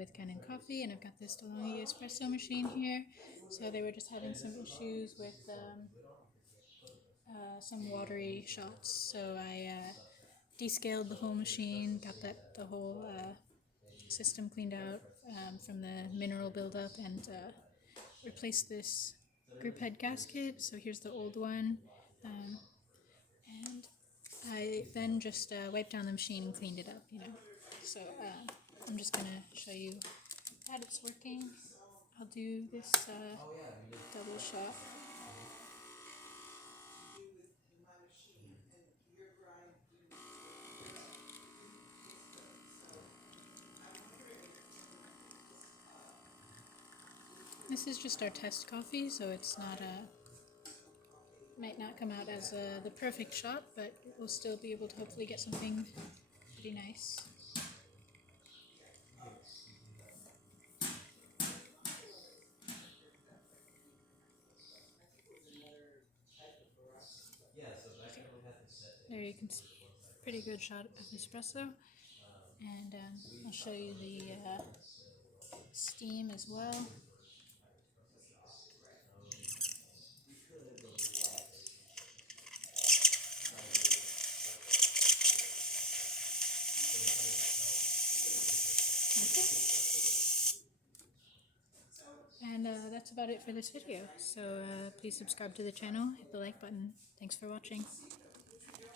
with Kanen Coffee, and I've got this DeLonghi Espresso machine here. So they were just having some issues with some watery shots. So I descaled the whole machine, got the whole system cleaned out from the mineral buildup, and replaced this group head gasket. So here's the old one. And I then just wiped down the machine and cleaned it up, So I'm just going to show you that it's working. I'll do this double shot. This is just our test coffee, so it's not might not come out as the perfect shot, but we'll still be able to hopefully get something pretty nice. There you can see pretty good shot of espresso, and I'll show you the steam as well. Okay. And that's about it for this video. So please subscribe to the channel, hit the like button. Thanks for watching.